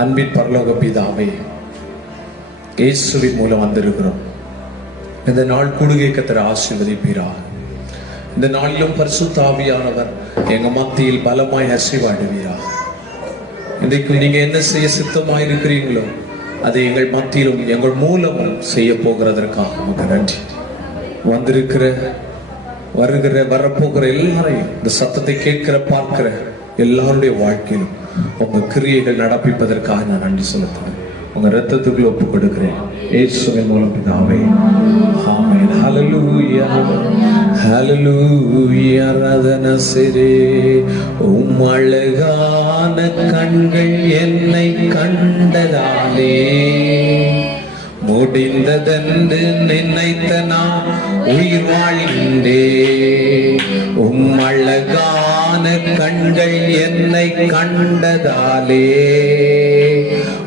அன்பின் பரலோக பிதாவே, இயேசுவின் மூலம் வந்திருக்கிறோம். இந்த நாள் கூடுகை கர்த்தர் ஆசீர்வதிப்பீராக. இந்த நாளிலும் பரிசுத்த ஆவியானவர் எங்க மத்தியில் பலமாய் அசைவாடுவீராக. இன்றைக்கு நீங்க என்ன செய்ய சித்தமாய் இருக்கிறீங்களோ அதை எங்கள் மத்தியிலும் எங்கள் மூலமும் செய்ய போகிறதற்காக நமக்கு நன்றி. வந்திருக்கிற வருகிற வரப்போகிற எல்லாரையும், இந்த சத்தத்தை கேட்கிற பார்க்கிற எல்லாருடைய வாழ்க்கையிலும் உங்க கிரியைகள் நடப்பிப்பதற்காக நான் நன்றி செலுத்துறேன். உங்க ரத்தத்துக்குள்ள ஒப்பு கொடுக்கிறேன் இயேசுவின் மூலம் பிதாவே, ஆமென். ஹல்லேலூயா, ஹல்லேலூயா. ரதனசிரே உம் அழகான கண்கள் என்னை கண்டதாலே முடிந்ததென்று நினைத்த நான் உயிர் வாழ்கின்றேன். உம் அழகான கண்கள் என்னை கண்டதாலே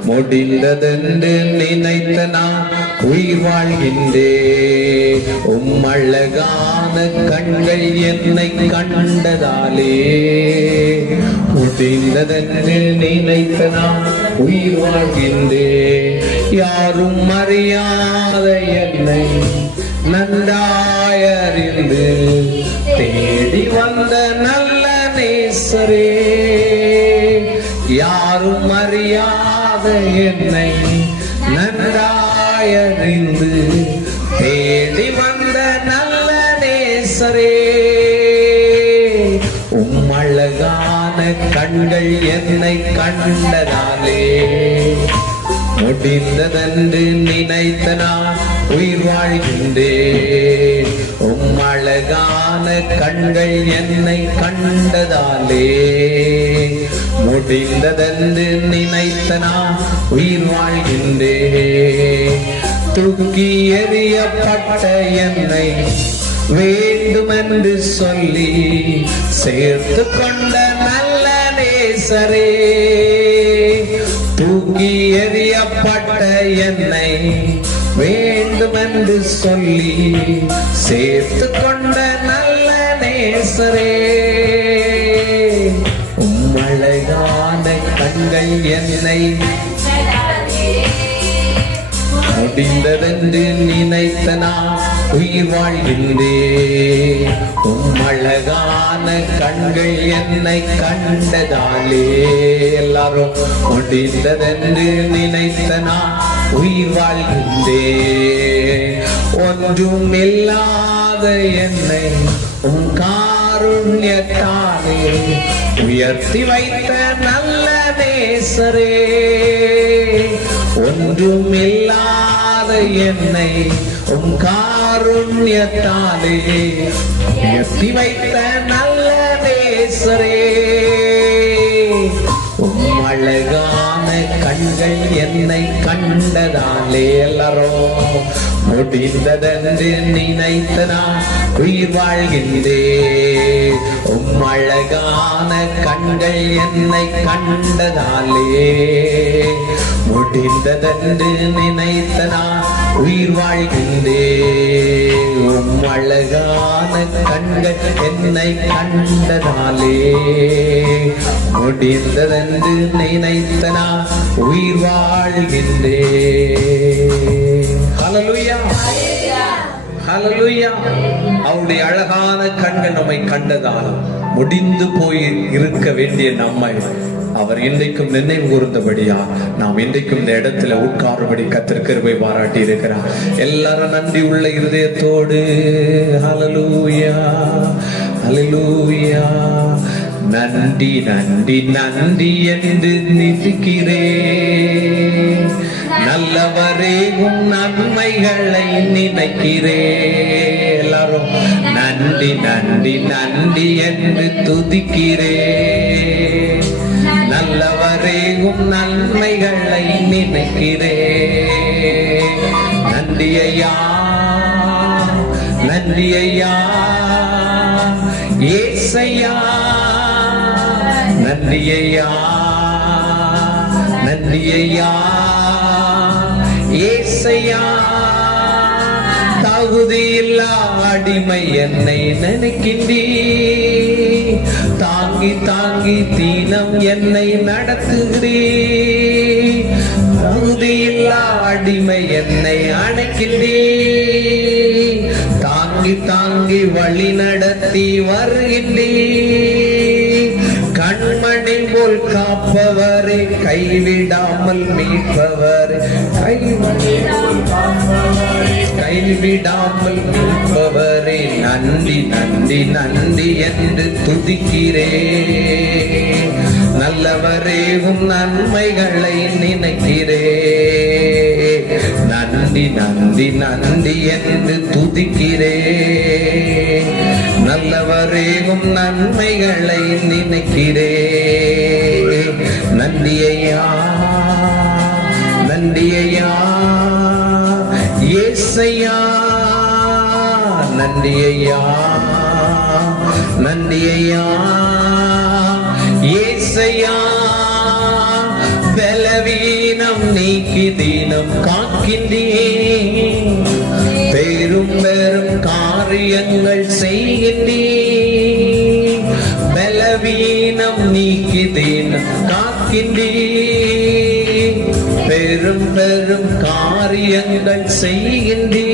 முடிந்ததென்று நினைத்த நான் உயிர் வாழ்கின்றேன். உம் அழகான கண்கள் என்னை கண்டதாலே முடிந்ததென்று நினைத்த நான் உயிர் வாழ்கின்றேன். யாரும் அறியாத என்னை நன்றாயறிந்து தேடி வந்த நல்ல நேசரே, யாரும் அறியாத என்னை நன்றாயறிந்து தேடி வந்த நல்ல நேசரே, உம் அழகான கண்கள் என்னை கண்டதாலே முடிந்ததென்று நினைத்த நான் உயிர் வாழ்கின்றேன். உம் அழகான கண்கள் என்னை கண்டதாலே முடிந்ததென்று நினைத்த நான் உயிர் வாழ்கின்றேன். தூக்கி எறியப்பட்ட என்னை வேண்டுமென்று சொல்லி சேர்த்து கொண்ட நல்ல நேசரே, தூக்கி எறியப்பட்ட என்னை வேண்டுமென்று சொல்லி சேர்த்து கொண்ட நல்ல நேசரே, உம் அழகான கண்கள் என்னை முடிந்ததென்று நினைத்த நான் உயிர் வாழ்கின்றேன். உம் அழகான கண்கள் என்னை கண்டதாலே, எல்லாரும் முடிந்ததென்று நினைத்த நான் உயிர் வாழ்கின்றேன். ஒன்றும் இல்லாத என்னை உம் காருண்யத்தாலே உயர்த்தி வைத்த நல்ல நேசரே, ஒன்றும் இல்லாத என்னை உம் காருண்யத்தாலே உயர்த்தி வைத்த நல்ல நேசரே, உம் அழகான கண்கள் என்னை கண்டதாலே, எல்லாரும் முடிந்ததென்று நினைத்த நான் உயிர் வாழ்கின்றேன். உம் அழகான கண்கள் என்னை கண்டதாலே முடிந்ததென்று நினைத்த நான் உயிர் வாழ்கின்றேன். உம் அழகான கண்கள் என்னை கண்டதாலே முடிந்ததென்று நினைத்த நான் உயிர் வாழ்கின்றேன். ஹல்லேலூயா, ஹல்லேலூயா. அவருடைய அழகான கண்கள் நம்மை கண்டதால் முடிந்து போய் இருக்க வேண்டிய நம்மை அவர் இன்றைக்கும் நினைவு கூர்ந்தபடியா நாம் இன்றைக்கும் இந்த இடத்துல உட்காரும்படி கர்த்தர் கிருபை பாராட்டி இருக்கிறார். எல்லாரும் நன்றி உள்ள இருதயத்தோடு ஹல்லேலூயா, ஹல்லேலூயா. நன்றி நன்றி நன்றி என்று நினைக்கிறேன், நல்லவரே உம் நன்மைகளை நினைக்கிறேன். எல்லாரும் நன்றி நன்றி நன்றி என்று துதிக்கிறேன், நல்லவரே உம் நன்மைகளை நினைக்கிறேன். நன்றி ஐயா, நன்றி ஐயா ஏசையா, நன்றி ஐயா, நன்றி ஐயா ஏசையா. தகுதியில்லா அடிமை என்னை நினைக்கின்றீ, தாங்கி தாங்கி தீனம் என்னை நடத்துகிறீர். உறுதியில்லா அடிமை என்னை அணைக்கின்றே, தாங்கி தாங்கி வழி நடத்தி வருகின்றே, கண்மணி போல் காப்பவரே, கைவிடாமல் மீட்பவரே, கைவிடாமல் மீட்பவரே, நன்றி நன்றி நன்றி என்று துதிக்கிறே, நல்லவரேவும் நன்மைகளை நினைக்கிறே, நன்றி நன்றி நன்றி என்று துதிக்கிறே, நல்லவரேவும் நன்மைகளை நினைக்கிறே, நன்றியையா நன்றியையா ஏசையா, நன்றியையா நன்றியையா ஏசையா, பலவீனம் நீக்கி தீனம் காக்கின்றே, பெரும் பெரும் காரியங்கள் செய்கின்றே, பலவீனம் நீக்கி தீனம் காக்கின்றே, பெரும் பெரும் காரியங்கள் செய்கின்றே,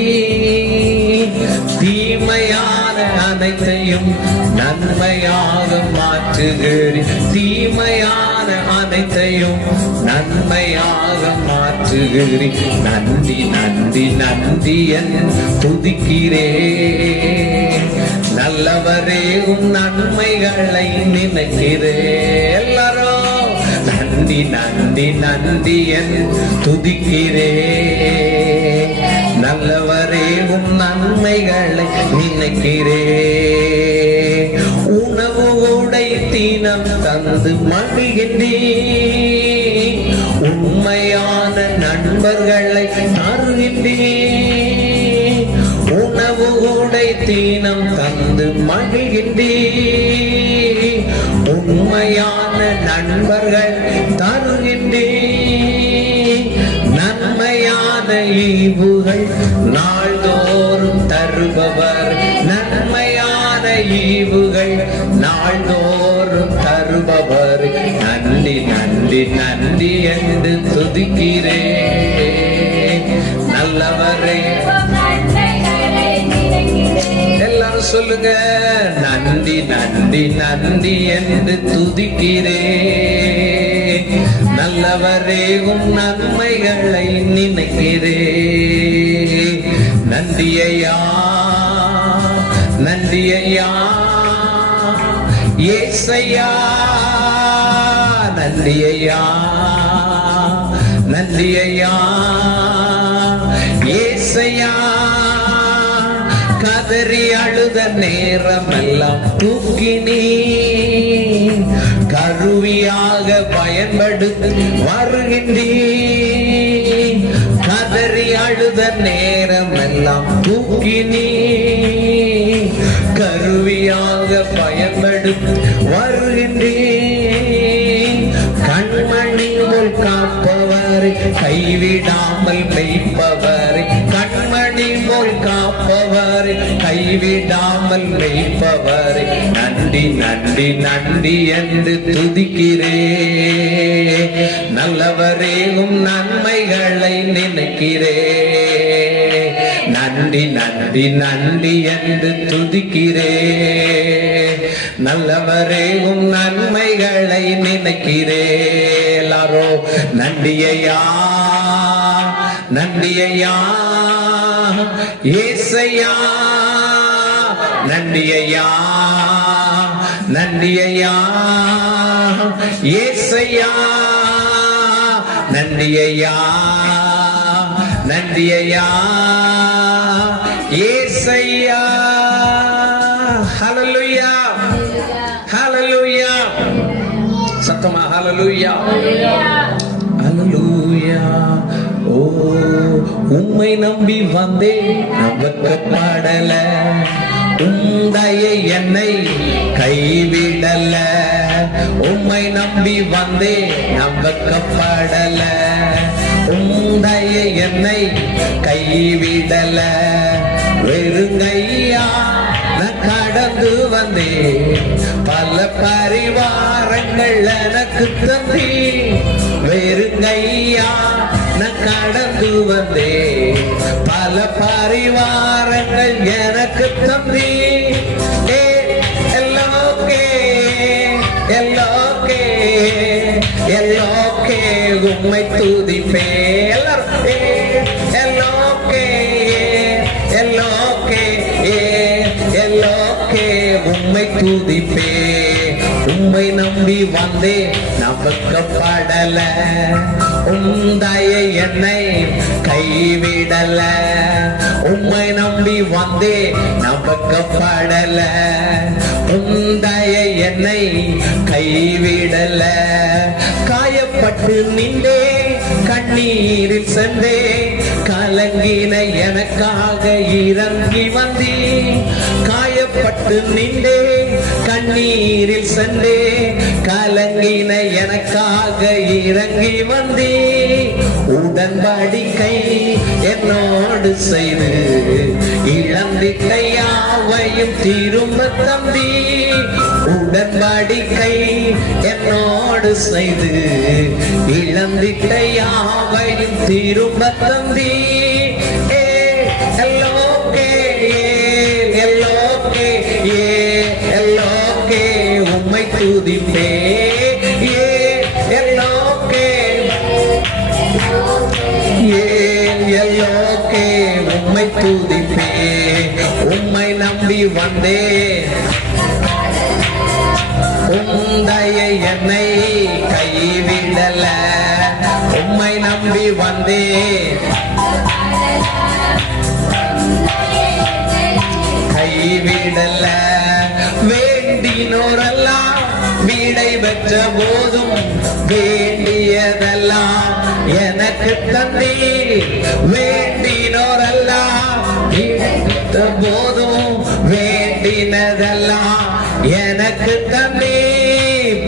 தீமையான அனைத்தையும் நன்மையாக மாற்றுகிறேன், தீமையான அனைத்தையும் நன்மையாக மாற்றுகிறேன், நன்றி நன்றி நன்றி என் துதிக்கிறேன், நல்லவரேவும் நன்மைகளை நினைக்கிறேன், எல்லாரும் நன்றி நன்றி நன்றி என் துதிக்கிறேன், நல்லவரேவும் நன்மைகளை நினைக்கிறேன், உணவு உடை தீனம் தந்து மகிழ்கின்றேன், உண்மையான நண்பர்களை தருகின்றேன், உணவு உடை தீனம் தந்து மகிழ்கின்றேன், உண்மையான நண்பர்கள் தருகின்றேன், நன்மையான ஈவுகள் நாள்தோறும் தருபவர், நன்மையான ஈவுகள் நாள்தோறும் தருபவர், நன்றி நன்றி நன்றி என்று துதிக்கிறேன், நல்லவரே எல்லாரும் சொல்லுங்க, நன்றி நன்றி நன்றி என்று துதிக்கிறேன், நல்லவரேவும் நன்மைகளை நினைக்கிறேன், நன்றியையா நன்றியையா ஏசையா, நன்றியையா நன்றியையா ஏசையா, கதறி அழுத நேரமெல்லாம் தூக்கினீ, கருவியாக பயன்படுத்தி வருகின்றீ, கதறி அழுத நேரமெல்லாம் தூக்கினீ, கருவியாக பயன்படுத்தி வருகின்றீ, கண்மணி போல் காப்பவரை, கைவிடாமல் மெய்ப்பவரை, கண்மணி போல் காப்பவரை, கைவிடாமல் மெய்ப்பவரை, நன்றி நன்றி நன்றி என்று துதிக்கிறேன், நல்லவரேவும் நன்மைகளை நினைக்கிறேன், நன்றி நன்றி நன்றி என்று துதிக்கிறேன், நல்லவரேவும் நன்மைகளை நினைக்கிறேன், எல்லாரோ நன்றியையா நன்றியையா ஏசையா, நன்றியையா நன்றியையா ஏசையா, நன்றியையா நன்றியையா ஏசையா, ஹல்லேலூயா ஹல்லேலூயா, சத்தமா ஹல்லேலூயா ஹல்லேலூயா. ஓ உம்மை நம்பி வந்தேன் நம்பக்கப்படல, உம்முடைய என்னை கைவிடல, உம்மை நம்பி வந்தேன் நம்பக்கப்படல, உம்முடைய என்னை கைவிடல, வெறுங்கையா நான் கடந்து வந்தேன், பல பரிவாரங்கள் எனக்கு தந்தி, வெறுங்கையா நான் கடந்து வந்தேன். பல பரிவாரங்கள் எனக்கு தந்தி. எல்லோக்கே உம்மை துதிப்பே. எல்லாரும் எல்லோக்கே உம்மை துதிப்பே. உம்மை நம்பி வந்தே நம்பக்கப்படல. உந்தாய என்னை கைவிடல. உம்மை நம்பி வந்தே நம்பக்கப்படல. உந்தாய என்னை கைவிடல. காயப்பட்டு நின்றே கண்ணீரில் சென்றே கலங்கின எனக்காக இறங்கி வந்தே. காயப்பட்டு நின்றே கண்ணீரில் சென்றே கலங்கின எனக்காக இறங்கி வந்தே. உடன்படிக்கை என்னோடு செய்து இழந்திட்ட யாவையும் திரும்ப தந்தி. உடன்படிக்கை என்னோடு செய்து இழந்திட்ட யாவையும் திரும்ப தந்தி. எல்லோக்கே உம்மை துதிப்பே. எல்லோக்கே உம்மை துதிப்பே. உம்மை நம்பி வந்தே உந்தைய என்னை கைவிடல. உம்மை நம்பி வந்தே கைவிடல. வேண்டினோரெல்லாம் வீடை பெற்ற போதும் வேண்டியதெல்லாம் எனக்கு தந்தி. வேண்டினோரெல்லாம் வீடை பெற்ற போதும் வேண்டினதெல்லாம் எனக்கு தந்தி.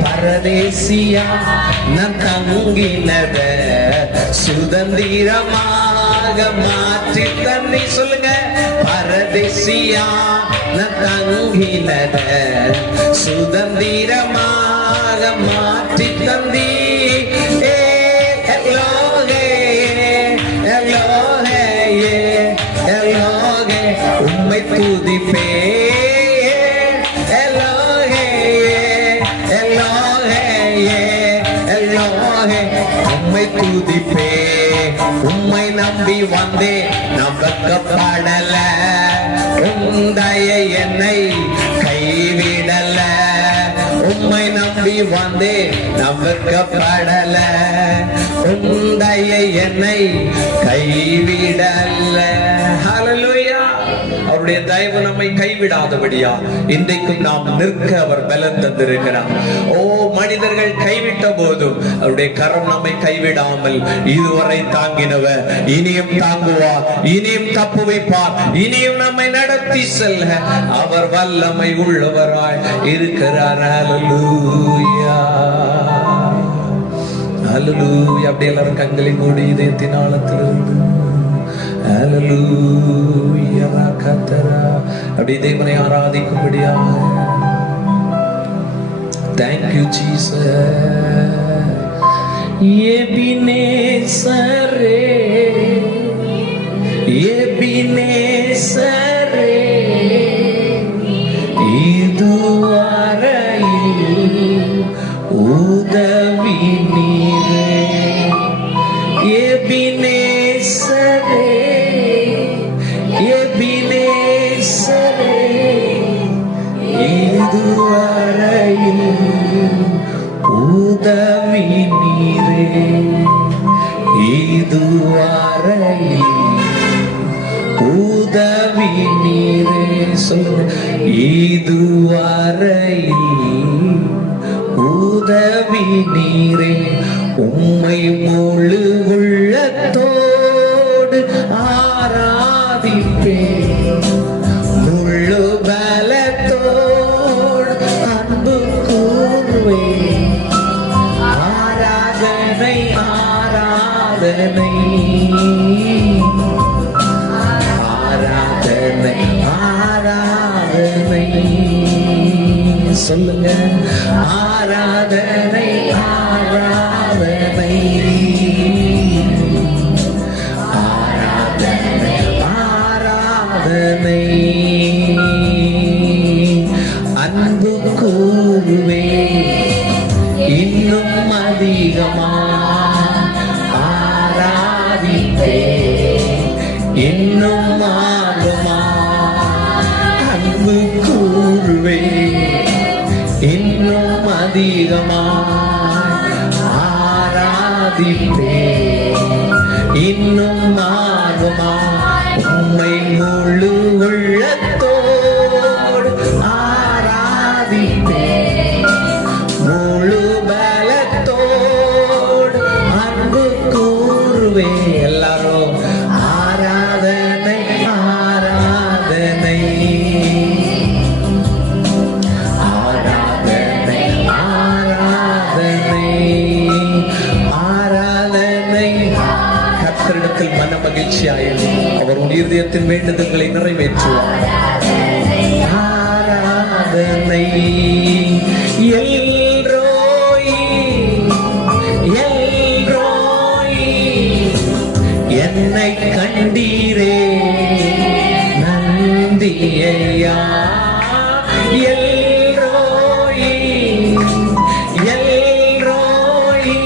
பரதேசியா நான் தங்கினத சுதந்திரமாக மாற்றி தந்தி. சொல்லுங்க, பரதேசியா நான் தங்கினத சுதந்திரமாக மாற்றி தந்தி. உம்மை துதிப்பே. உம்மை துதிப்பே. உம்மை நம்பி வந்தே நம்பக்கப்படல. உந்தைய என்னை கைவிடல. உம்மை நம்பி வந்தே நம்பக்கப்படல. உந்தைய என்னை கைவிடல. ஹல்லேலூயா. அவருடைய தயவு நம்மை கைவிடாதபடியா இன்றைக்கும் நாம் நிற்க அவர் பலன் தந்திருக்கிறார். ஓ, மனிதர்கள் கைவிட்ட போதும் அவருடைய கரம் நம்மை கைவிடாமல் இதுவரை தாங்கினவர் இனியும் தாங்குவார், இனியும் தப்பு வைப்பார், இனியும் நம்மை நடத்தி செல்ல அவர் வல்லமை உள்ளவராய் இருக்கிறார். ஹல்லேலூயா, ஹல்லேலூயா. அப்படி எல்லாரும் கண்களை மூடி இதயத்தின் ஆழத்திலிருந்து ஹல்லேலூயா கர்த்தரா அப்படி தேவனை ஆராதிக்கும்படியாக. Thank you Jesus. எபினேசரே எபினேசரே இதுவரையில் உதவி நீரே. எபினேசரே எபினேசரே இதுவரையில் உதவி நீரே. இதுவரையில் உதவி நீரே. சொல்லுங்க, இதுவரையில் உதவி நீரே. உம்மை முழு உள்ளத்தோடு ஆராதிப்பேன். முழு பலத்தோடு அன்பு கூறுவேன். ஆராதனை ஆராதனை ஆராதனை ஆராதனை. சொல்லுங்க, ஆராதனை ஆராதனை இன்னும் மாறுமா அன்பு கூறுவே இன்னும் அதிகமாய் ஆராதிப்பே இன்னும் மாறுமா உம்மை முழு உள்ளத்தோடு ஆராதிப்பே முழு பலத்தோடு அன்பு கூறுவே எல்லாரும் ஆராதனை ஆராதனை ஆராதனை ஆராதனை ஆராதனை கர்த்தரிடத்தில் மன மகிழ்ச்சியாய் அவர் உன் இருதயத்தின் வேண்டுதல்களை நிறைவேற்றுவார் ஆராதனை என்னை கண்டீரே நந்தி ஐயா எல்ரோயி எல்ரோயி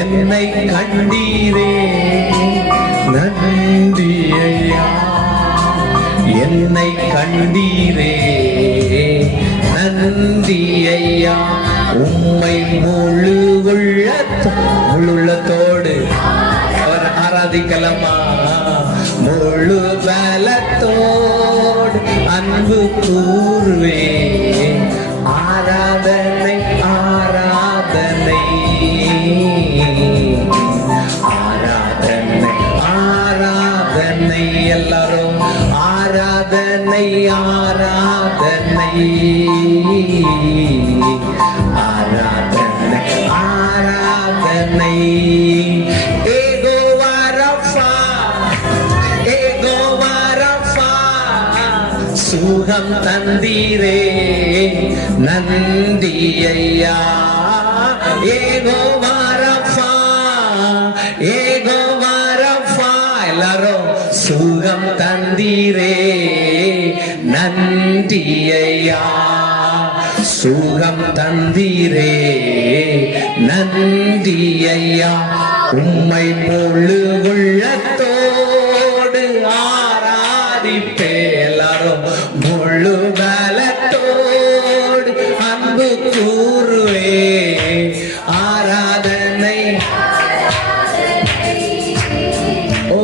என்னை கண்டீரே நந்தி ஐயா என்னை கண்டீரே நந்தி ஐயா உம்மை முழு உள்ளத்தோடு அவர் ஆராதிக்கலாமா முழு பலத்தோடு அன்பு கூறுவே ஆராதனை ஆராதனை ஆராதனை ஆராதனை எல்லாரும் ஆராதனை ஆராதனை ஆராதனை ஆராதனை ஏகோவா ரஃபா ஏகோவா ரஃபா சுகம் தந்தீரே நந்தி ஐயா ஏகோவா ரஃபா ஏகோவா ரஃபா எல்லாரும் சுகம் தந்தீரே நந்தி ஐயா சுகம் தந்தீரே நந்தி ஐயா உம்மை முழு உள்ளத்தோடு ஆராதிப்பே எல்லாரும் முழு பலத்தோடு அன்பு கூறுவே ஆராதனை ஓ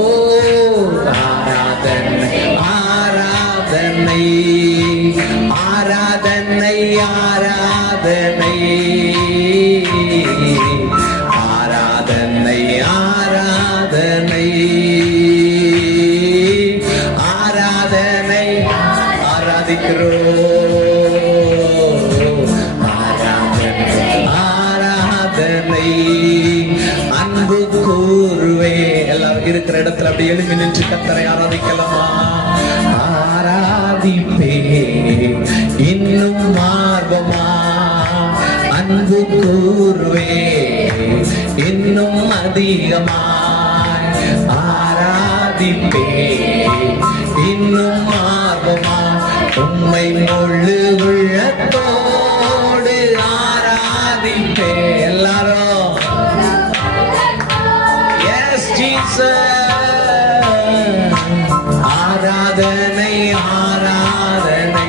ஆராதனை ஆராதனை ஆராதனை ஆராதனை ஆராதனை ஆராதனை ஆராதனை ஆராதிக்கிறோம் ஆராதனை ஆராதனை அன்பு கூறுவே எல்லாரும் இருக்கிற இடத்துல அப்படி எழுப்பி நின்று கர்த்தரை ஆராதிக்கலாமா ஆராதிப்பே இன்னும் மார்பமா அன்பு கூறுவே இன்னும் அதிகமாய் ஆராதிப்பே இன்னும் மார்பமா உம்மை முழு உள்ளத்தோடு ஆராதிப்பே எல்லாரும் எஸ் ஜீசஸ் ஆராதனை ஆராதனை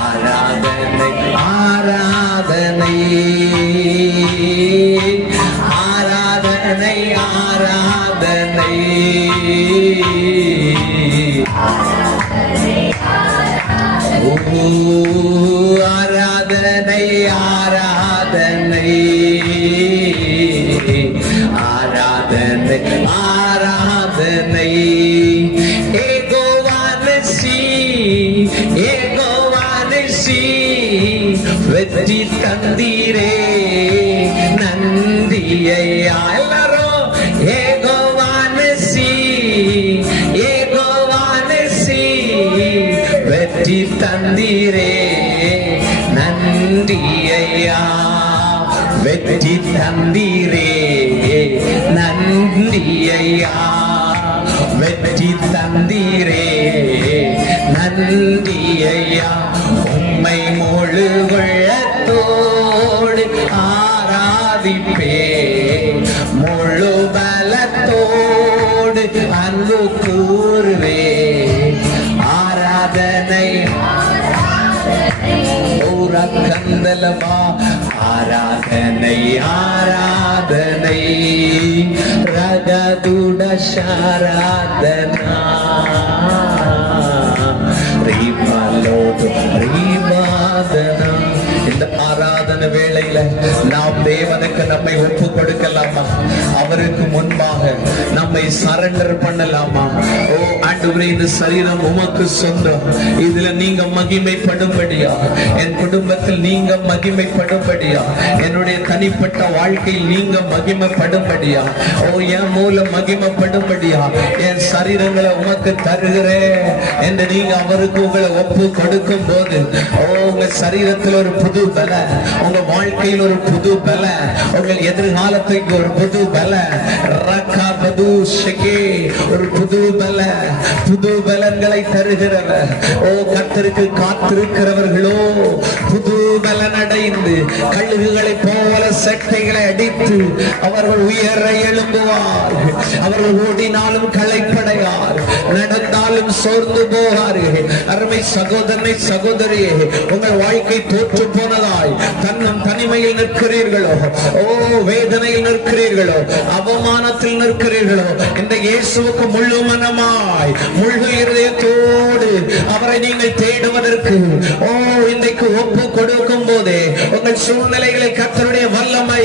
ஆராதனை ஆராதனை ஆராதனை ஆராதனை ஆராதனை ஆராதனை ஆராதனை ஆராதனை ஏகோவானசி ஏகோவானசி வெற்றி தந்தீரே நந்தி ஐயா எல்லாரும் ஏகோவானசி ஏகோவானசி வெற்றி தந்தீரே நந்தி ஐயா வெற்றி தந்தீரே நந்தி ஐயா வெற்றி தந்தீரே நந்தி ஐயா உம்மை முழு உள்ளத்தோடு ஆராதிப்பே முழு பலத்தோடு பலமா. ஆராதனை ஆராதனை ரகதுட ஷாராதனா ரீபாலோடு ரீபாதனா. இந்த ஆராதனை வேளையில நாம் தேவனுக்கு நம்மை ஒப்பு கொடுக்கலாமா? அவருக்கு முன்பாக நம்மை சரண்டர் பண்ணலாமா? ஓ ஆண்டவரே, இந்த சரீரம் உமக்கு சொந்தம், இதுல நீங்க மகிமைப்படும்படியா, என் குடும்பத்தில் நீங்க மகிமைப்படும்படியா, என்னுடைய தனிப்பட்ட வாழ்க்கையில் நீங்க மகிமைப்படும்படியா, ஓ என் மூலம் மகிமைப்படும்படியா என் சரீரங்களை உமக்கு தருகிறேன் என்று நீங்க அவருக்கு உங்களை ஒப்பு கொடுக்கும் போது, ஓ உங்க சரீரத்தில் ஒரு புது பல, உங்க வாழ்க்கையில் ஒரு புது பல, உங்கள் எதிர்காலத்துக்கு ஒரு புது பல, ஒரு புது பல, புது பலன்களை தருகிறவர். ஓ கர்த்தருக்கு காத்திருக்கிறவர்களோ புது பலன் அடைந்து கழுகுகளை போல செட்டைகளை அடித்து அவர்கள் உயர எழும்புவார்கள். அவர்கள் ஓடினாலும் களைப்படையார், நடந்தாலும் சோர்ந்து போவார்கள். அருமை சகோதரனை சகோதரியே, உங்கள் வாழ்க்கை தோற்று போனதாய் தன்னும் தனிமையில் நிற்கிறீர்களோ, ஓ வேதனையில் நிற்கிறீர்களோ, அவமானத்தில் நிற்கிறீர்களோ, இந்த இயேசுவுக்கு முழு மனமாய் முழு இருதயத்தோடு அவரை நீங்கள் தேடுவதற்கு ஓ இன்றைக்கு ஒப்பு கொடுக்கும் போதே உங்கள் சூழ்நிலைகளை கர்த்தருடைய வல்லமை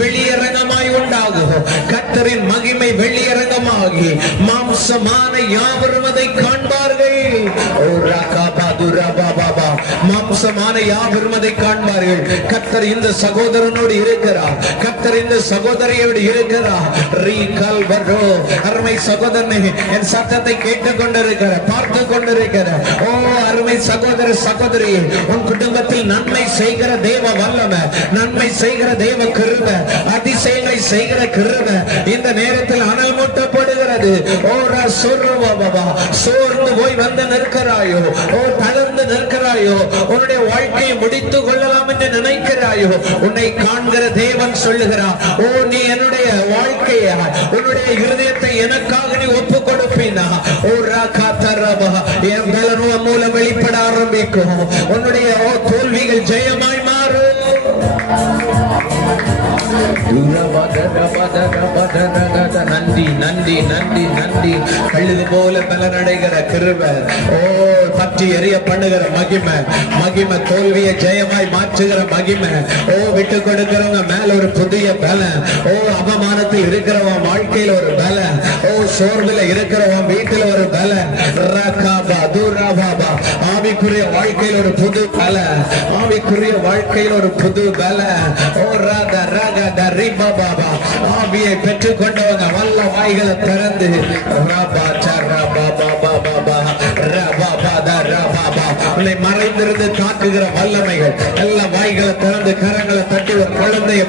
வெளியரங்கமாய் உண்டாகும். கர்த்தரின் மகிமை வெளியரங்கமாகி மாம்சமான யாவரும் அதை காண்பார்கள். மாம்சமான யாவரும் அதை காண்பார்கள். கர்த்தர் இந்த சகோதரனோடு இருக்கிறார், கர்த்தர் இந்த சகோதரியோடு இருக்கிறார். அருமை சகோதரனே, என் சத்தத்தை கேட்டுக் கொண்டிருக்கிற, பார்த்து கொண்டிருக்கிற ஓ அருமை சகோதர சகோதரி, உன் குடும்பத்தில் நன்மை செய்கிற தேவ வல்லமை, நன்மை செய்கிற தேவ கிருபை, அதிசயங்களை செய்கிற கிருபை இந்த நேரத்தில் அனல் மூட்டப்படுகிறது. ஓ சோர்ந்து போய் வந்து நிற்கிறாயோ, ஓ தளர்ந்து நிற்கிறாயோ, உன்னுடைய வாழ்க்கையை முடித்துக் கொள்ளலாம் என்று நினைக்கிறாயோ, உன்னை காண்கிற தேவன் சொல்லுகிறார், ஓ நீ என்னுடைய வாழ்க்கையை, உன்னுடைய இருதயத்தை எனக்காக நீ ஒப்பு கொடுப்பீனா, ஓ ராகாதரபா என் பலனுவ மூலம் வெளிப்பட ஆரம்பிக்கும். உன்னுடைய தோல்விகள் ஜெயமாய் மாறும். நன்றி நன்றி நன்றி நன்றி. கழுகு போல பலனடைகிற கிருபை, ஓ பற்றி எரிய பண்ணுகிற மகிமை, மகிமை தோல்வியை ஜெயமாய் மாற்றுகிற மகிமை. ஓ விட்டு கொடுக்கிறவங்க மேல ஒரு புதிய பலன், ஓ அவமானத்தில் இருக்கிறவன் வாழ்க்கையில் ஒரு பலன், ஓ சோர்வில் இருக்கிறவன் வீட்டில் ஒரு பலன், ஆவிக்குரிய வாழ்க்கையில் ஒரு புது பலன், ஆவிக்குரிய வாழ்க்கையில் ஒரு புது பலன். ஓ ராதா ராகா ரிபா பாபா, ஆவியை பெற்றுக் கொண்டவங்க வல்ல வாய்களை திறந்து உன்னை மறைந்திருந்து தாக்குகிற வல்லமைகள் எல்லா வாய்களை திறந்து கரங்களை தட்டி ஒரு குழந்தைய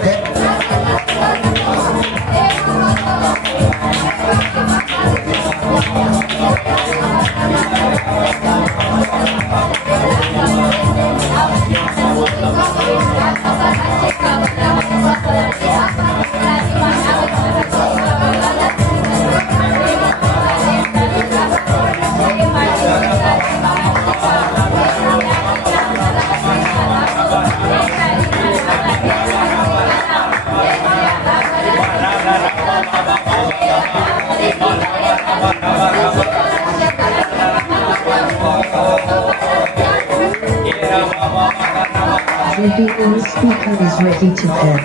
The speaker is ready to pair.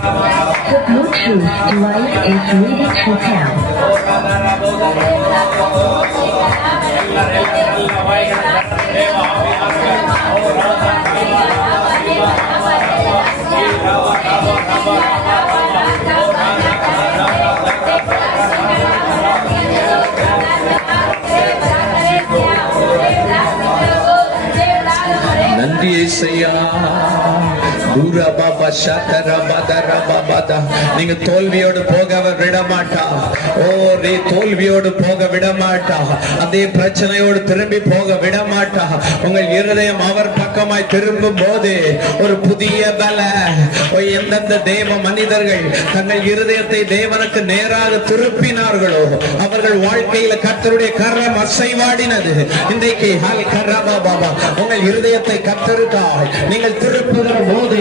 The Bluetooth device is ready to pair. நன்றி ஏசையா. நீங்க தோல்வியோடு போக விட மாட்டா. ஓ நீ தோல்வியோடு போக விட மாட்டா. அதே பிரச்சனையோடு திரும்பி போக விட மாட்டா. உங்கள் இருதயம் அவர் பக்கமாய் திரும்பும் போது ஒரு புதிய பல. எந்தெந்த தேவ மனிதர்கள் தங்கள் இருதயத்தை தேவனுக்கு நேராக திருப்பினார்களோ அவர்கள் வாழ்க்கையில கர்த்தருடைய கரம் அசைவாடினது. இன்றைக்கு உங்கள் இருதயத்தை கர்த்தருக்காய் நீங்கள் திருப்புகிற போது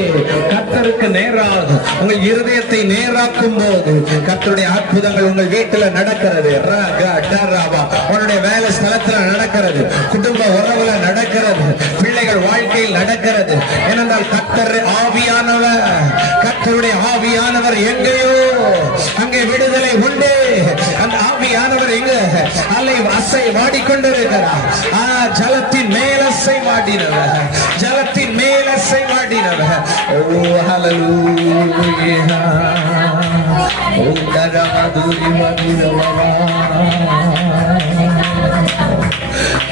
கர்த்தருக்கு நேராக உங்கள் இருதயத்தை நேராக்கும் போது கர்த்தருடைய அற்புதங்கள் உங்கள் வீட்டுல நடக்கிறது, உன்னுடைய வேலை ஸ்தலத்துல நடக்கிறது, குடும்ப உறவுல நடக்கிறது, பிள்ளைகள் வாழ்க்கையில் நடக்கிறது. ஏனென்றால் கர்த்தர் ஆவியானவர், கர்த்தருடைய ஆவியானவர் எங்கேயோ அங்கே விடுதலை உண்டு. அந்த ஆவியானவர் எங்க அசை வாடிக்கொண்டிருக்கிறார். ஜலத்தின் மேலசை வாடினவர், ஜலத்தின் மேலசை வாடினவர். ஓ ஹல்லேலூயா, ஓ தரமதுரி மதுரவா,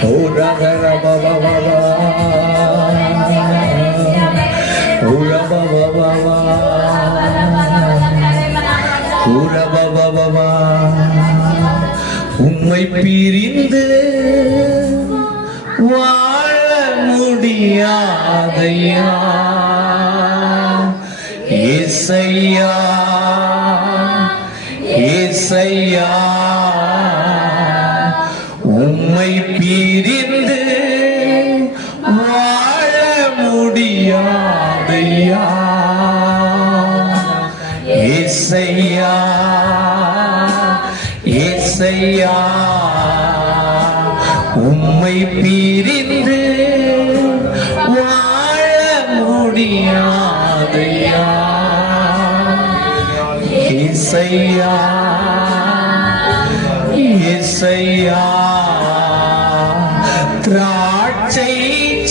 ஓ ரகரபவவா, ஓ ரபவவா, ஓ ரபவவா. உம்மை பிரிந்து வாழ முடியாதையா ஏசையா, ஏசையா. உம்மை பிரிந்து வாழ முடியாதையா ஏசையா, ஏசையா. உம்மை பிரிந்து வாழ முடியாதையா ஏசையா, ஏசையா. திராட்சை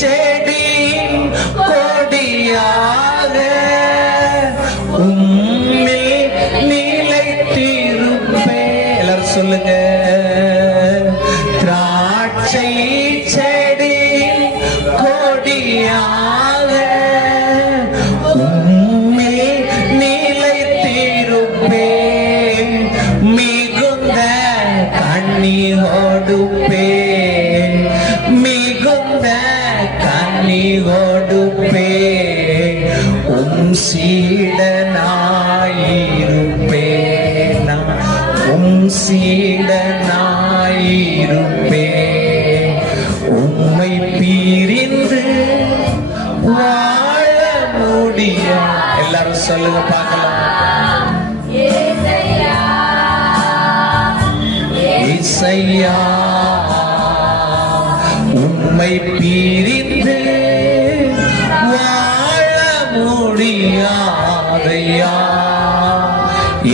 செடியின் கொடியாக உம்மில் நிலைத்திருப்பேன். எல்லாரும் சொல்லுங்க. திராட்சை செடியின் கொடியாக உம்மில் நிலைத்திருப்பேன். மிகுந்த கண்ணி கொடுப்பேன், மிகுந்த கண்ணி கொடுப்பேன். உம் சீடனாயிருப்பேன், உம் சீடனாயிருப்பேன். உம்மை பிரிந்து வாழ முடியா. எல்லாரும் சொல்லுங்க பார்க்கலாம். ஏசையா, உம்மை பிரிந்து வாழ முடியாதையா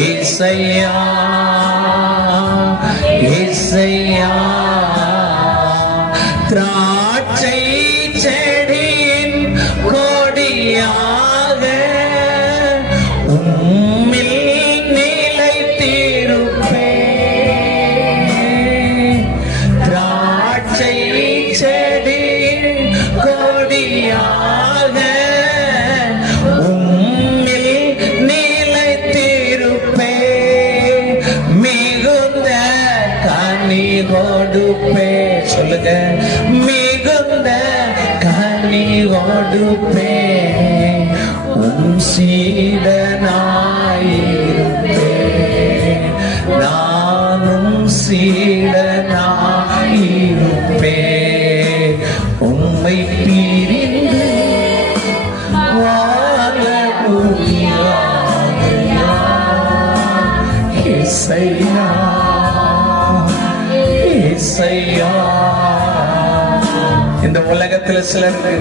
ஏசையா, ஏசையா. திராட்சை செடியின் கொடியாக உம்மில் நிலைத்திருப்பேன். திராட்சை செடியின் கொடியாக உம்மில் நிலைத்திருப்பேன். மிகுந்த கனி கொடுப்பேன். சொல்லுங்க. மிகுந்த கனி கொடுப்பேன். உம் சீடனாயிருப்பேன், நானும் சீடனாயிருப்பேன். உம்மை பிரிந்து வாழ முடியாதையா ஏசையா, ஏசையா. இந்த உலகத்துல சிலருக்கு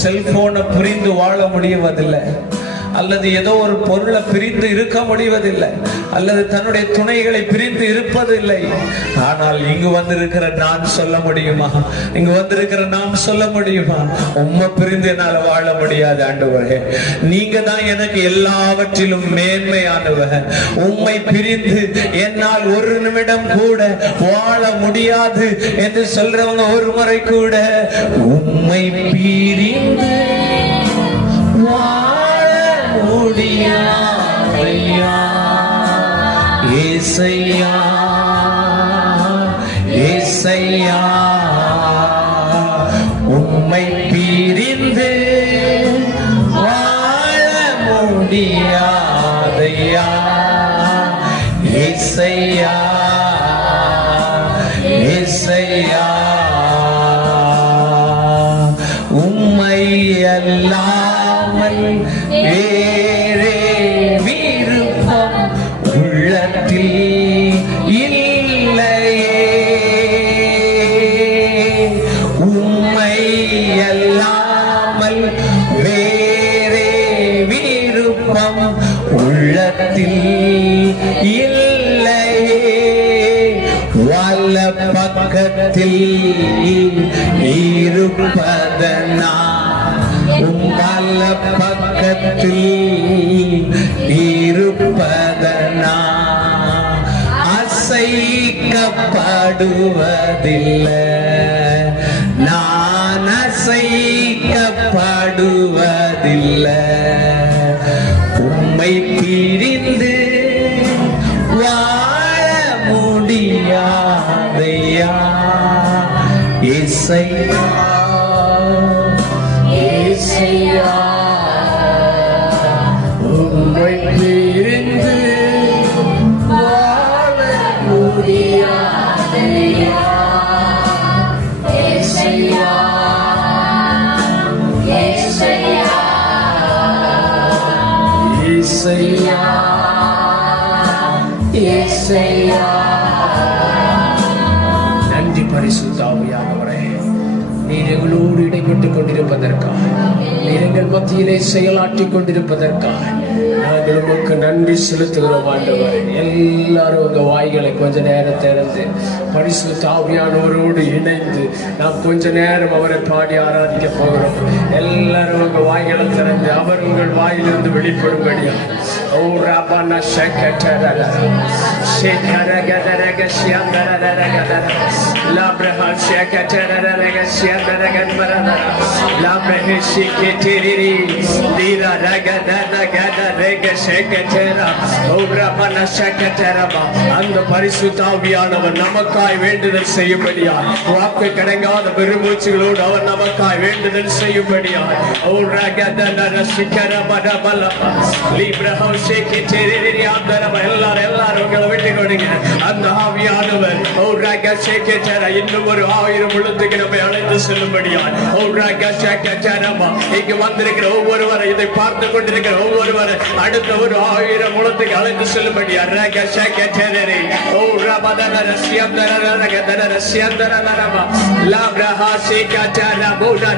செல்போனை புரிந்து வாழ முடியவதில்லை, அல்லது ஏதோ ஒரு பொருளை பிரிந்து இருக்க முடிவதில்லை, அல்லது தன்னுடைய துணைகளை பிரிந்து இருப்பதில்லை. ஆனால் இங்கு வந்திருக்கிற நான் சொல்ல முடியுமா? இங்கு வந்திருக்கிற நாம் சொல்ல முடியுமா? உம்மை பிரிந்து என்னால வாழ முடியாது ஆண்டவரே, நீங்க தான் எனக்கு எல்லாவற்றிலும் மேன்மையானவர். உம்மை பிரிந்து என்னால் ஒரு நிமிடம் கூட வாழ முடியாது என்று சொல்றவங்க ஒரு முறை கூட உம்மை பிரிந்து முடியாதையா ஏசையா, ஏசையா. உம்மை பிரிந்து வாழ முடியாதையா ஏசையா, ஏசையா. உம்மை அல்லாமல் உள்ளத்தில் இல்லையே, உம்மை அல்லாமல் வேறே விருப்பம் உள்ளத்தில் இல்லையே. வல பக்கத்தில் இருப்பதனா, வல பக்கத்தில் இருப்பதனா அசைக்கப்படுவதில்லை, நான் அசைக்கப்படுவதில்லை. உம்மை பிரிந்து வாழ முடியாதையா இசையா, இசையா. உம்மை பிரிந்து வாழ முடியாதையா இசையா, இசையா, இசையா, இசையா. நன்றி பரிசுத்த ஆவியானவரே, நீர் எங்களோடு இடைப்பட்டுக் கொண்டிருப்பதற்காக, நீர் எங்கள் மத்தியிலே செயலாற்றிக் கொண்டிருப்பதற்காக நாங்கள் உமக்கு நன்றி செலுத்துகிறோம் ஆண்டவரே. எல்லாரும் உங்க வாய்களை கொஞ்ச நேரம் திறந்து பரிசுத்த ஆவியானவரோடு இணைந்து நாம் கொஞ்ச நேரம் அவரை பாடி ஆராதிக்க போகிறோம். எல்லாரும் உங்க வாய்களை திறந்து அவர் உங்கள் வாயிலிருந்து வெளிப்படும்படியா. ஓ ராபனா ஷக்கட்டரல ஷேகரகதரக ஷியந்தரரகதர லாப்ரஹா ஷக்கட்டரரக ஷியந்தரகதர லாப்ரஹே ஷிக்கெட்டிரி தீரா ரகதரகதரக ஷக்கட்டரா. ஓ ராபனா ஷக்கட்டரபா. அந்த பரிசுத்த ஆவியானவர் நமக்காய் வேண்டுதல் செய்யும்படியா, வாக்கு கடங்காத பெருமூச்சுகளோடு அவர் நமக்காய் வேண்டுதல் செய்யும்படியா. ஓ ரகதர ஷிக்கரபரபலபா லிப்ரஹா ஷேக்கெட்டிரி ஆந்தரபா. எல்லாரும் உங்களை விட்டு கொடுங்க. அந்த ஆவியானவர் ஓ ரக ஷேக்கட்டரா இன்னும் ஒரு 1000 முழுத்துக்கு நம்மை அழைத்து செல்லும்படியா. ஓ ரக ஷக்கட்டரபா. இங்கு வந்திருக்கிற ஒவ்வொருவரை, இதை பார்த்து கொண்டிருக்கிற ஒவ்வொருவரை அடுத்த ஒரு 1000 முழுத்துக்கு அழைத்து செல்லும்படியா. ரக ஷக்கட்டரே ஓ ரபதர ஷியந்தரரகதர ஷியந்தரரபா லாப்ரஹா ஷேக்கட்டரா போடா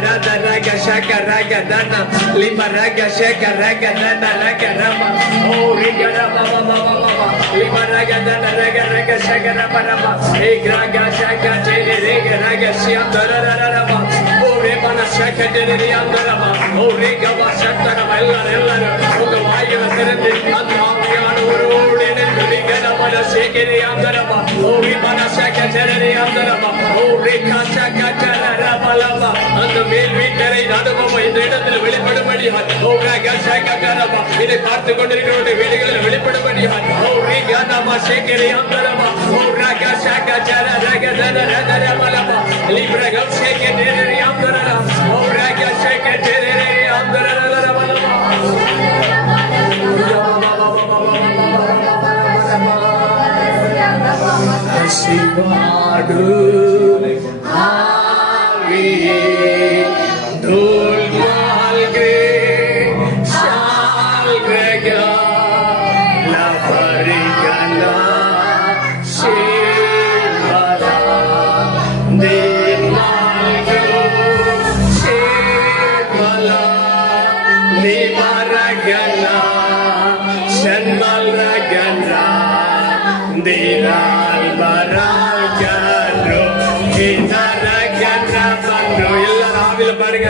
ரக ஷக்கரகதன லிமரக ஷக்கரகதன ரகரபா. ஓ ரிகரபா பா லிமரகதன ரகரக ஷக்கரபரபா ஏக்ரக ஷக்கட்டரே ரக ஷியந்தரரரபா. ஓ ரேபன ஷக்கட்டரே அந்தரபா. ஓ ரிகபா ஷக்கரபா. எல்லாரும் உங்க வாய்களை திறந்து அந்த ஆவியானவரோடு இணைந்து ரிகரபன ஷேக்கரே அந்தரபா. ஓ ரிபன ஷக்கட்டரே அந்தரபா. ஓ ரிகா ஷக்கட்டரபலபா. அந்த மேல் வீட்டரை அனுபவம் இந்த இடத்தில் வெளிப்படும்படியா. ஓ ரக ஷக்கட்டரபா. இதை பார்த்து கொண்டிருக்கிற வீடுகளில் வெளிப்படும்படியா. ஓ ரிகனமா ஷேக்கரே அந்தரபா. ஓ ரக ஷக்கட்டரரகதரரபலபா லிப்ரகம் ஷேக்கட்டரே அந்தரபா. ஓ ரக ஷக்கட்டரே அந்தரரபலபா. சிவாடு ஆவியே தூள் மால்கே ஷால்கா லபரிகனா ஷேமலா தேமால்கோ ஷேமலா நிமரகனா ஷன்மல்ரகனா தேரால் பராகரோ கிதரகனா பன்றோ. எல்லாரும் ஆவில பாருங்க.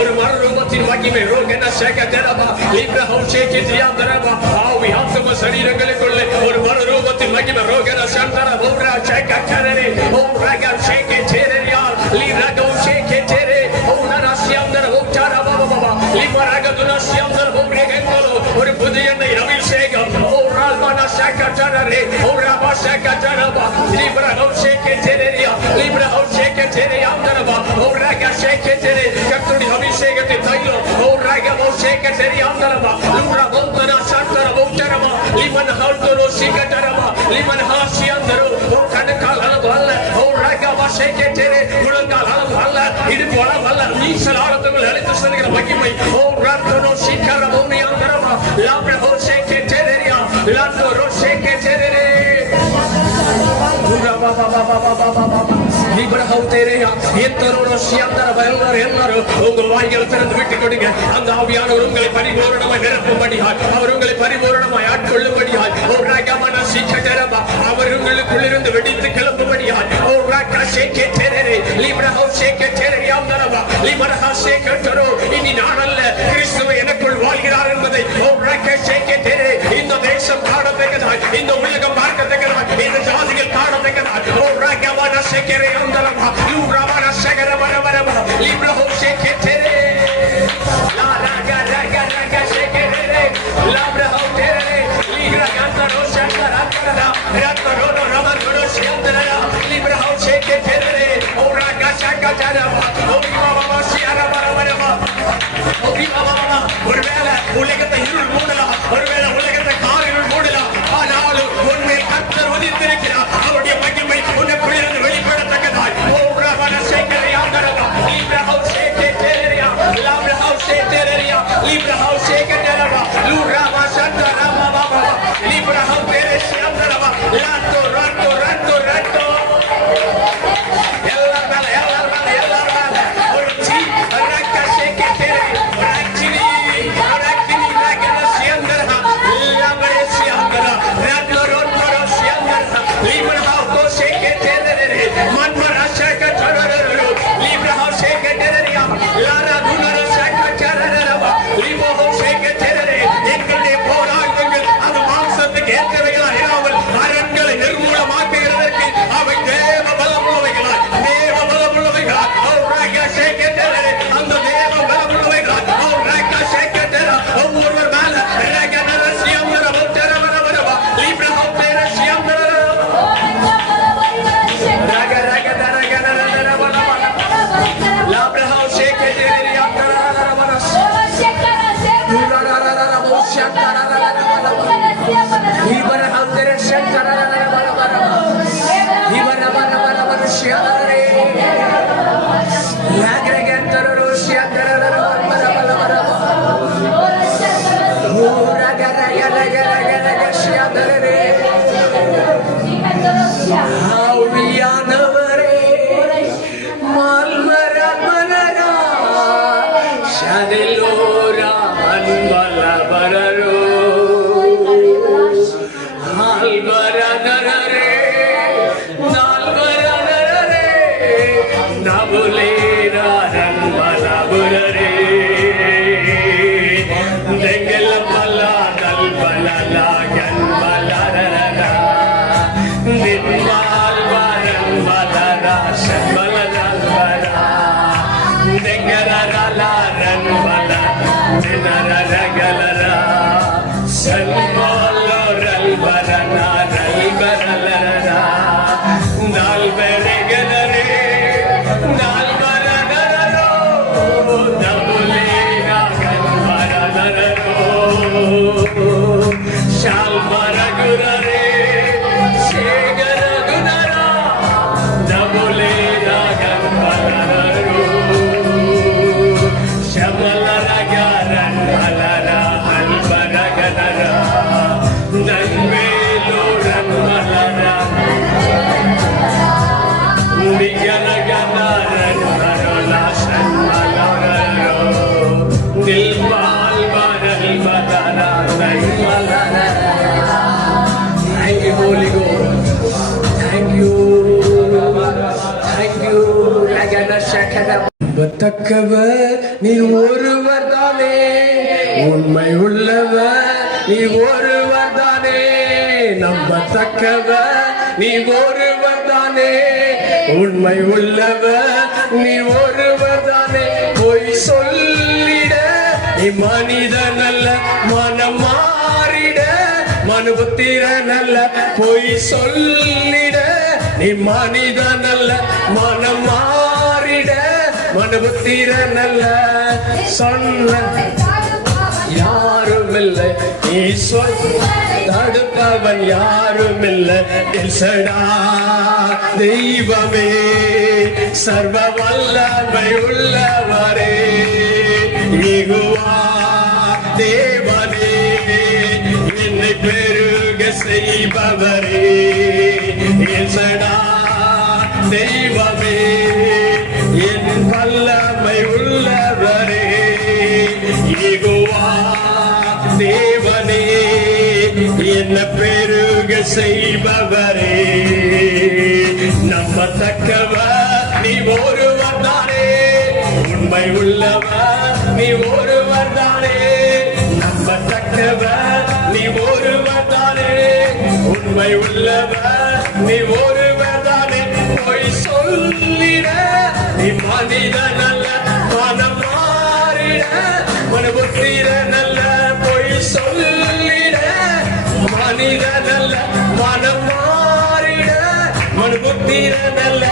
ஒரு மறுரூபத்தின் ஆவியின் மகிமை ரோகன சேகதரபா லிப்ர ஹௌஷேகே தியாந்தரபா ஆவி ஆத்ம சரீரங்களுக்குள்ளே ஒரு மறுரூபத்தின் மகிமை ரோகன சந்தர பௌரா சேகதரே ஓரக சேகே தேரியா லிப்ர ஹௌஷேகே தேரே ஓனர சியாந்தர ஓச்சாரபா பாபா லிப்ரக துனசியாந்தர பௌரேகங்களோ ஒரு புதிய அபிஷேகம் ஓரால் மன சேகதரே ஓரபா சேகதரபா லிப்ர ஹௌஷேகே தேரியா லிப்ர ஹௌஷேகே தேரியா அந்தரபா ஓரக சேகே தேரே கர்த்தருடைய அபிஷேகத்தை தைலம் ஓரக ஹௌஷேகே தேரியா அந்தரபா லுப்ர பௌத்தன சந்தர பௌச்சரபா லிமன் ஹௌதரோ சிகதரபா லிமன் ஹாசியாந்தரோ ஓகனகால் அளவல்ல ஓரக ஹௌஷேகே தேரே முழங்கால் அளவல்ல இடுப்பு அளவல்ல நீசல் ஆழத்துக்குள் அழைத்து செல்கிற மகிமை ஓரகனோ சிகர பூமியாந்தரபா லாப்ர ஹௌஷேகே தேரியா லாப்ர ஹௌஷேகே தேரே உரபா பாபா பாபா பாபா லிப்ர ஹௌதேரியா எத்தரோட சியாந்தர எல்லாரும் உங்கள் வாய்களை திறந்து விட்டுக் கொடுங்க. அந்த ஆவியானவர் உங்களை பரிபூரணமாய் நிரப்பும்படியாய் அவர் உங்களை பரிபூரணமாய் ஆட்கொள்ளும்படியாய் அவர் உங்களுக்குள்ளிருந்து வெடித்து கிளம்பும்படியாய் இனி நான் அல்ல கிறிஸ்துவ எனக்குள் வாழ்கிறார் என்பதை இந்த தேசம் காணத்தக்கதாய் இந்த உலகம் பார்க்கத்தக்கதாய் இந்த ஜாதிகள் காணத்தக்கதாய் ஒருவேளை உலகத்தை இருள் மூடலாம், ஒருவேளை உலகத்தை காரிருள் மூடலாம், ஆனாலும் உண்மையை கர்த்தர் உதித்திருக்கிறார். அவருடைய மகிமை உனக்குள்ளிருந்து வெளிப்படத்தக்கதாய் Shabalaraga, Ranbalara, Albaragara. தக்கவர் நீர் ஒருவர் தானே, உண்மை உள்ளவர் நீர் ஒருவர் தானே, நம்பத்தக்கவர் நீர் ஒருவர் தானே, உண்மை உள்ளவர் நீர் ஒருவர் தானே. பொய் சொல்லிட நீ மனிதன் அல்ல, மனம் மாறிட மனுபுத்திரன் அல்ல. பொய் சொல்லிட நீ மனிதன் அல்ல, மனம் மாறிட மனுபுத்திரன் அல்ல. சொன்ன யாரும் இல்லை, நீ சொல் தடுப்பவன் யாரும் இல்லை. எல்சடா தெய்வமே, சர்வ வல்லமை உள்ளவரே, யெகோவா தேவனே, என்னை பெருக செய்பவரே. எல்சடா தெய்வமே, என் வல்லமை உள்ளவரே, யெகோவா தேவனே, என்ன பெருக செய்பவரே. நம்பத்தக்கவர் நீ ஒருவர் தானே, உண்மை உள்ளவர் நீ ஒருவர் தானே, நம்பத்தக்கவர் நீ ஒருவர் தானே, உண்மை உள்ளவர் நீ ஒருவர் தானே. பொய் சொல்லிட நீ மனிதன் அல்ல, மனம் மாறிட மனுபுத்திரன் அல்ல. பொய் சொல்லிட மனிதன் அல்ல, மனம் மாறிட மனுபுத்திரன் அல்ல.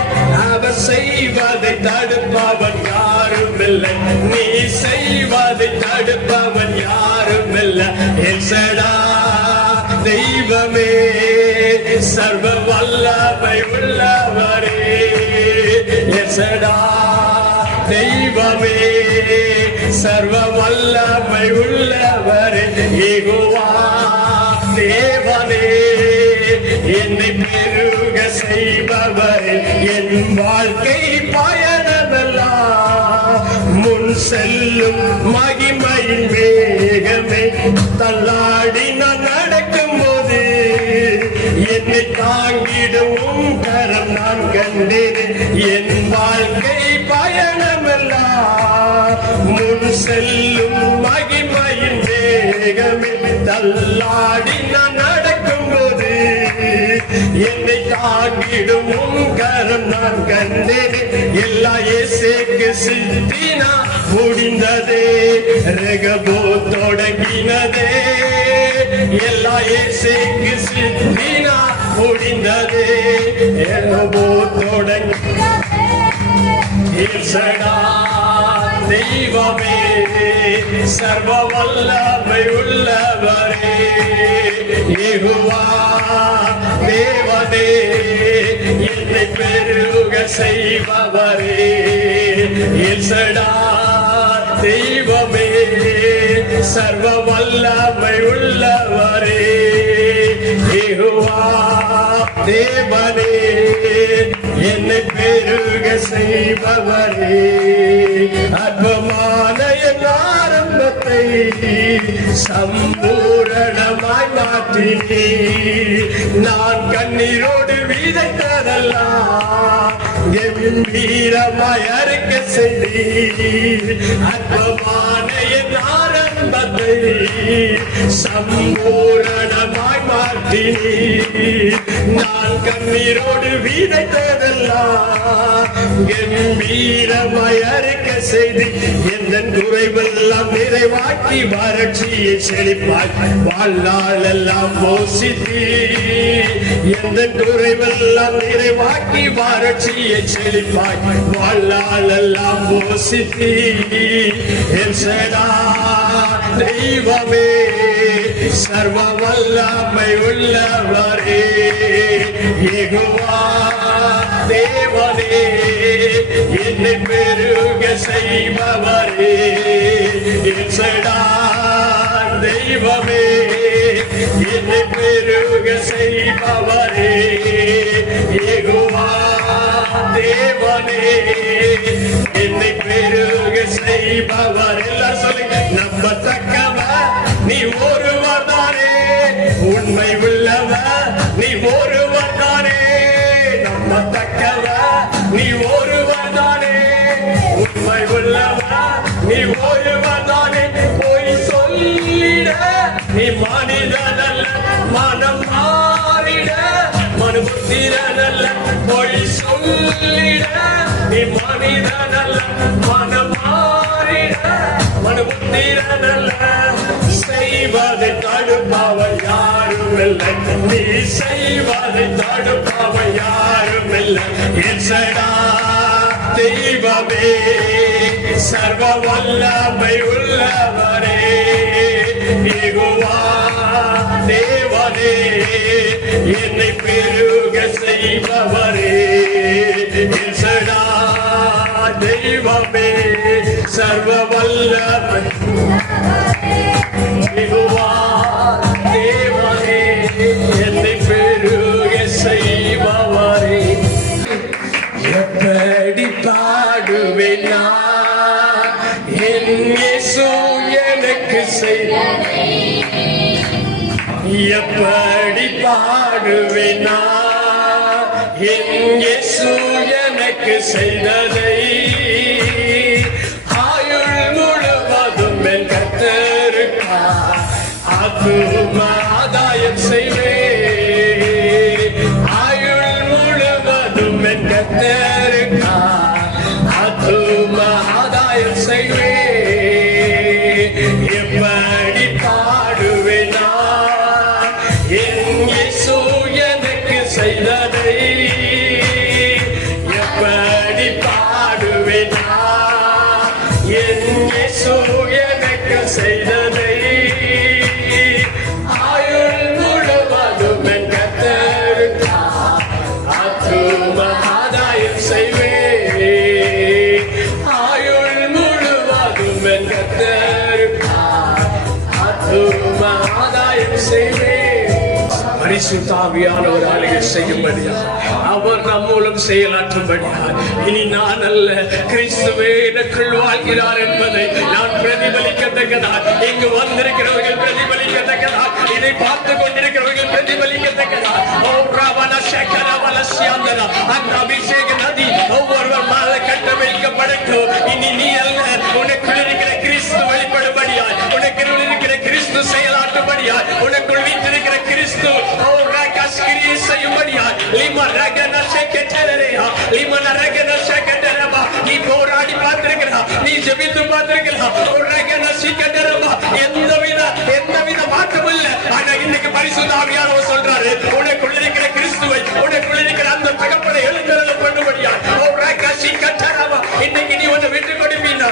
அவர் செய்வதை தடுப்பவன் யாரும் இல்லை, நீ செய்வதை தடுப்பவன் யாரும் இல்லை. எல்சடா தெய்வமே, சர்வ வல்லமை உள்ளவரே. எல்சடா தெய்வமே, சர்வ வல்லமை உள்ளவரே, யெகோவா தேவனே, என்னை பெருக செய்பவரே. என் வாழ்க்கை பயணமெல்லாம் முன் செல்லும் மகிமையின் வேகமே, தள்ளாடி நான் நடக்கும் போது என்னை தாங்கிடும் கரம் நான் கண்டேன். என் வாழ்க்கை பயணமெல்லாம் முன் செல்லும் மகிமையின் வேகமே, தள்ளாடி நான் நடக்கும் போது என்னை தாங்கிடும் கரம் நான் கண்டேன். எல்லா இயேசுக்கு சித்தினா முடிந்ததே, ரெகபோ தொடங்கினதே. எல்லா இயேசுக்கு சித்தினா முடிந்ததே, ரெகபோ தொடங்கினதே. எல்சடா தெய்வமே, சர்வ வல்லமை உள்ளவரே, யெகோவா தேவனே, என்னை பெருக செய்பவரே. எல்சடா தெய்வமே, சர்வ வல்லமை உள்ளவரே, யெகோவா தேவனே, என்னை பெருக செய்பவரே. அற்பமான என் ஆரம்பத்தை சம்பூரணமாய் மாற்றினே, நான் கண்ணீரோடு விதைத்ததெல்லாம் கம்பீரமாய் அறுக்க செய்தீர். அற்பமான என் ஆரம்பத்தை சம்பூரணமாய் மாற்றினீர், நான் கண்ணீரோடு விதைத்ததெல்லாம் கம்பீரமாய் அறுக்க செய்து எந்த குறைவெல்லாம் நிறைவாக்கி வறட்சியை செழிப்பாய் வாழ்நாளெல்லாம் போஷித்தீர். எந்த குறைவெல்லாம் நிறைவாக்கி வறட்சியை செழிப்பாய் வாழ்நாளெல்லாம் போஷித்தீர். எல்சடா தெய்வமே, சர்வ வல்லமை உள்ளவரே, யெகோவா தேவனே, என்னை பெருக செய்பவரே. எல்சடா தெய்வமே, என்னை பெருக செய்பவரே, யெகோவா தேவனே, என்னை பெருக செய்பவர். எல்லாரும் சொல்லுங்க, நம்பத்தக்கவர் நீ ஒருவர் தானே, உண்மை உள்ளவர் நீ ஒருவர் தானே, நம்பத்தக்கவர் நீ ஒருவர் தானே, உண்மை உள்ள மனிதனல்ல மனம் மாறிட மனுபுத்திரனல்ல மொழி சொல்லிட நீ மனிதனல்ல மனம் மாறிட மனுபுத்திரனல்ல செய்வதை தடுப்பவன் யாரும் இல்லை நீ செய்வதை தடுப்பவன் யாரும் இல்லை எச்சடா தெய்வமே சர்வ வல்லமை உள்ளவரே யெகோவா தேவனே என்னை பெருக செய்பவரே எச்சடா தெய்வமே சர்வ வல்லமை யெகோவா தேவனே என்னை பெருக செய்பவரே எப்படி பாடுவேன் நான் என் இயேசு எனக்கு செய்ததை எப்படி பாடுவேன் நான் என் இயேசு எனக்கு செய்ததை ஆயுள் முழுவதும் என் கர்த்தருக்காய் ஆத்தும ஆதாயம் செய்வேன் ஆயுள் முழுவதும் என் கர்த்தருக்காய் ஆத்தும ஆதாயம் செய்வேன் எப்படி பாடுவேன் நான் என் இயேசு எனக்கு செய்ததை எப்படி பாடுவேன் நான் என் இயேசு எனக்கு செய்ததை ஆயுள் முழுவதும் என் கர்த்தருக்காய் ஆத்தும ஆதாயம் செய்வேன் ஆயுள் முழுவதும் என் கர்த்தருக்காய் ஆத்தும ஆதாயம் செய்வேன் பரிசுத்த ஆவியானவர் ஆளுகை செய்யும்படியா அவர் நம் மூலம் செயலாற்றும்படியா இனி நான் அல்ல கிறிஸ்துவே எனக்குள் வாழ்கிறார் என்பதை நான் பிரதிபலிக்கத்தக்கதா இங்கு வந்திருக்கிறவர்கள் பிரதிபலிக்கத்தக்கதா இதை பார்த்து கொண்டிருக்கிறவர்கள் பிரதிபலிக்கத்தக்கதா அந்த அபிஷேக நதி ஒவ்வொருவர் மேல கட்ட வைக்கப்படட்டும் இனி நீ அல்ல உனக்குள் இருக்கிற கிறிஸ்து வெளிப்படும்படியாய் உனக்குள் இருக்கிற கிறிஸ்து செயலாற்றும்படியாய் உனக்குள் வீட்டிருக்கிற கிறிஸ்து கிரியை செய்யும்படியாய் நீ போராடி பார்த்திருக்கிறா நீ ஜெபித்து பார்த்திருக்கிறா எந்தவித மாற்றம் இல்ல ஆனா இன்னைக்கு பரிசுத்த ஆவியானவர் சொல்றாரு உனக்குள் இருக்கிற கிறிஸ்துவை உனக்குள் இருக்கிற அந்த தகப்பனை எழுந்தருள பண்ணும்படியாய் இன்னைக்கு நீ ஒன்னு விட்டு கொடுப்பீனா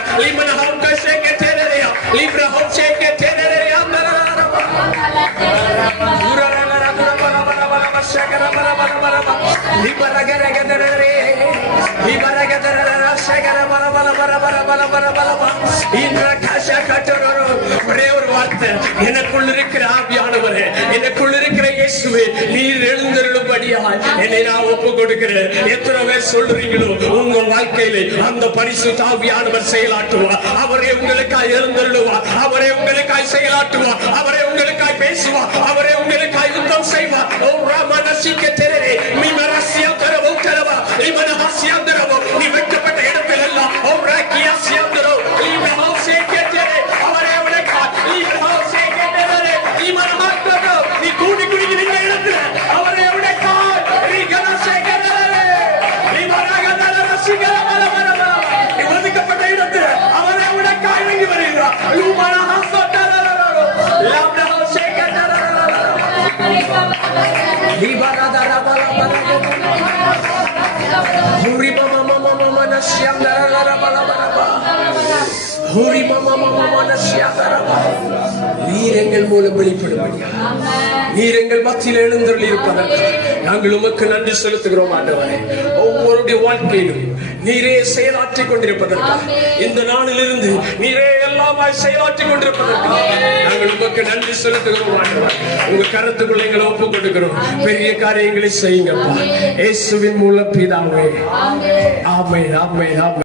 ஒரே ஒரு வார்த்தை எனக்குள் இருக்கிற ஆவியானவரே எனக்குள் இருக்கிற இயேசுவே நீர் எழுந்தருளும்படியாய் என்னை நான் ஒப்பு கொடுக்கிறேன் எத்தனை பேர் சொல்றீங்களோ உங்க வாழ்க்கையிலே அந்த பரிசுத்த ஆவியானவர் செயலாற்றுவார் அவரே உங்களுக்காய் எழுந்தருளுவார் அவரே உங்களுக்காய் செயலாற்றுவார் அவரே உங்களுக்காய் பேசுவார் அவரே உங்களுக்காய் யுத்தம் செய்வார் ஓ ராமனசிக்க தெரே மீமரசியா தரவோ தரவா லிமனஹசியா தரவோ நீ வெட்டப்பட்ட இடத்தில் எல்லாம் ஓ ராக்கியாசியா தரவோ லிமனஹசிக்க தெரே அவரே உங்களுக்காய் லிமனஹசிக்க தெரே லிமனஹத்தரோ நீ கூடி குடிக்கிற இடத்தில் அவரே உங்களுக்காய் லிகனசிக்க தெரே லிமனஹதரசிக்க மரமரம நீ ஒதுக்கப்பட்ட இடத்தில் அவரே உங்களுக்காய் இறங்கி வருகிறார் லிமனஹசதரோ லாப்னஹசிக்க தெரே நீர் எங்கள் மூலம் வெளிப்படும்படியா நீர் எங்கள் மத்தியில் எழுந்தருளி இருப்பதற்கு நாங்கள் உமக்கு நன்றி செலுத்துகிறோம் ஆண்டவரே ஒவ்வொருடைய வாழ்க்கையிலும் நீரே செயலாற்றிக் கொண்டிருப்பதற்கு இந்த நாளிலிருந்து நீரே எல்லாமாய் செயலாற்றிக் கொண்டிருப்பதற்கு நாங்கள் உமக்கு நன்றி செலுத்துகிறோம் ஆண்டவரே உங்க கருத்துக்குள்ள எங்களை ஒப்புக் கொடுக்கிறோம் பெரிய காரியங்களை செய்யுங்கப்பா இயேசுவின் மூலம் பிதாவே ஆமென் ஆமென் ஆமென்.